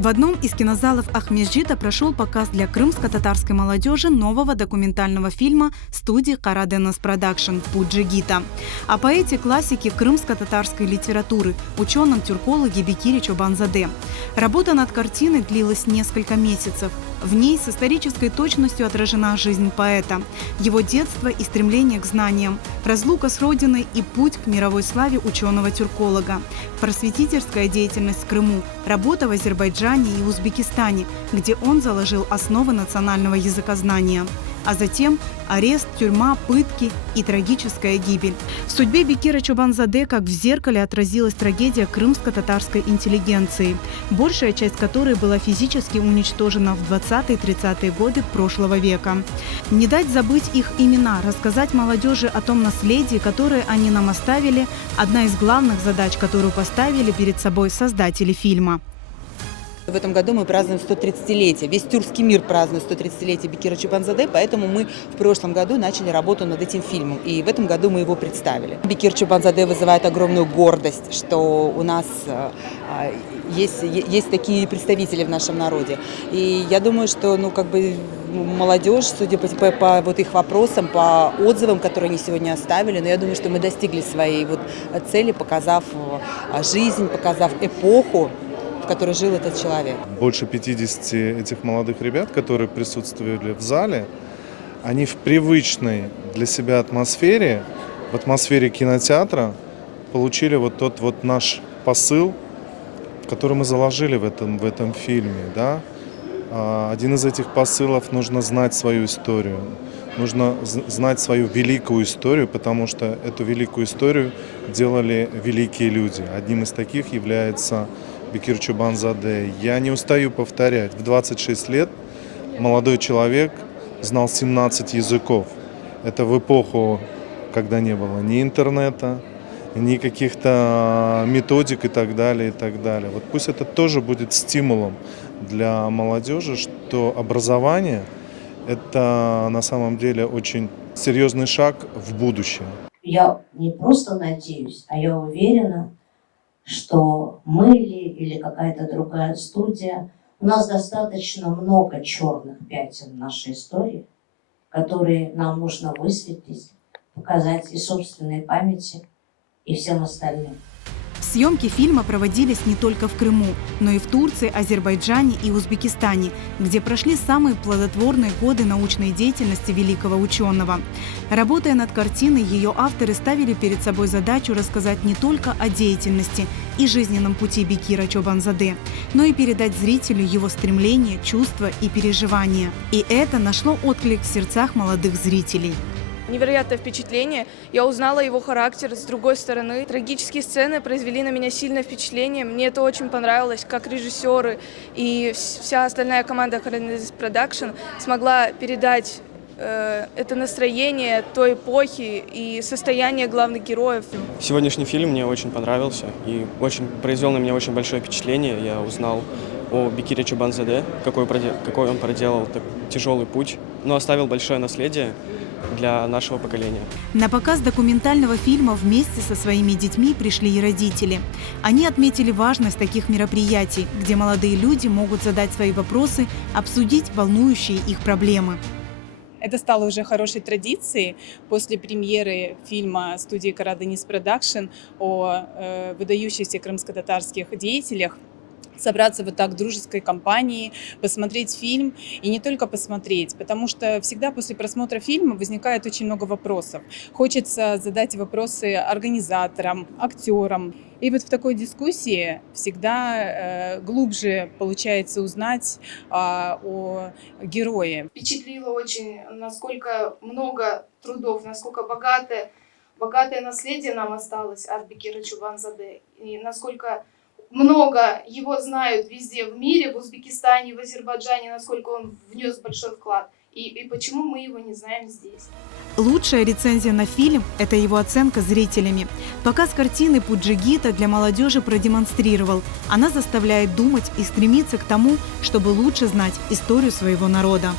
В одном из кинозалов Ахмеджита прошел показ для крымско-татарской молодежи нового документального фильма студии Караденас Продакшн «Путь Джигита» о поэте-классике крымско-татарской литературы, ученом-тюркологе Бекире Чобанзаде. Работа над картиной длилась несколько месяцев. В ней с исторической точностью отражена жизнь поэта, его детство и стремление к знаниям, разлука с родиной и путь к мировой славе ученого-тюрколога, просветительская деятельность в Крыму, работа в Азербайджане и Узбекистане, где он заложил основы национального языкознания. А затем арест, тюрьма, пытки и трагическая гибель. В судьбе Бекира Чобанзаде как в зеркале отразилась трагедия крымско-татарской интеллигенции, большая часть которой была физически уничтожена в 20-30-е годы прошлого века. Не дать забыть их имена, рассказать молодежи о том наследии, которое они нам оставили – одна из главных задач, которую поставили перед собой создатели фильма. В этом году мы празднуем 130-летие. Весь тюркский мир празднует 130-летие Бекира Чобанзаде, поэтому мы в прошлом году начали работу над этим фильмом. И в этом году мы его представили. Бекир Чобанзаде вызывает огромную гордость, что у нас есть такие представители в нашем народе. И я думаю, что молодежь, судя по вот их вопросам, по отзывам, которые они сегодня оставили, но я думаю, что мы достигли своей цели, показав жизнь, показав эпоху, в которой жил этот человек. Больше 50 этих молодых ребят, которые присутствовали в зале, они в привычной для себя атмосфере, в атмосфере кинотеатра, получили вот тот вот наш посыл, который мы заложили в этом фильме. Да? Один из этих посылов – нужно знать свою историю, нужно знать свою великую историю, потому что эту великую историю делали великие люди. Одним из таких является Бекир Чобанзаде. Я не устаю повторять, в 26 лет молодой человек знал 17 языков. Это в эпоху, когда не было ни интернета, ни каких-то методик и так далее, и так далее. Вот пусть это тоже будет стимулом для молодежи, что образование – это на самом деле очень серьезный шаг в будущее. Я не просто надеюсь, а я уверена, что мы или какая-то другая студия, у нас достаточно много черных пятен в нашей истории, которые нам нужно высветлить, показать и собственной памяти, и всем остальным. Съемки фильма проводились не только в Крыму, но и в Турции, Азербайджане и Узбекистане, где прошли самые плодотворные годы научной деятельности великого ученого. Работая над картиной, ее авторы ставили перед собой задачу рассказать не только о деятельности и жизненном пути Бекира Чобанзаде, но и передать зрителю его стремления, чувства и переживания. И это нашло отклик в сердцах молодых зрителей. Невероятное впечатление. Я узнала его характер с другой стороны. Трагические сцены произвели на меня сильное впечатление. Мне это очень понравилось, как режиссеры и вся остальная команда Караденас Продакшн смогла передать это настроение той эпохи и состояние главных героев. Сегодняшний фильм мне очень понравился и произвел на меня очень большое впечатление. Я узнал о Бекире Чобанзаде, какой он проделал тяжелый путь, но оставил большое наследие для нашего поколения. На показ документального фильма вместе со своими детьми пришли и родители. Они отметили важность таких мероприятий, где молодые люди могут задать свои вопросы, обсудить волнующие их проблемы. Это стало уже хорошей традицией после премьеры фильма студии Караденас Продакшн о выдающихся крымско-татарских деятелях собраться вот так в дружеской компании, посмотреть фильм и не только посмотреть, потому что всегда после просмотра фильма возникает очень много вопросов. Хочется задать вопросы организаторам, актерам. И вот в такой дискуссии всегда глубже получается узнать о герое. Впечатлило очень, насколько много трудов, насколько богатое наследие нам осталось от Бекира Чобанзаде, и насколько много его знают везде в мире, в Узбекистане, в Азербайджане, насколько он внес большой вклад. И почему мы его не знаем здесь. Лучшая рецензия на фильм – это его оценка зрителями. Показ картины «Путь Джигита» для молодежи продемонстрировал. Она заставляет думать и стремиться к тому, чтобы лучше знать историю своего народа.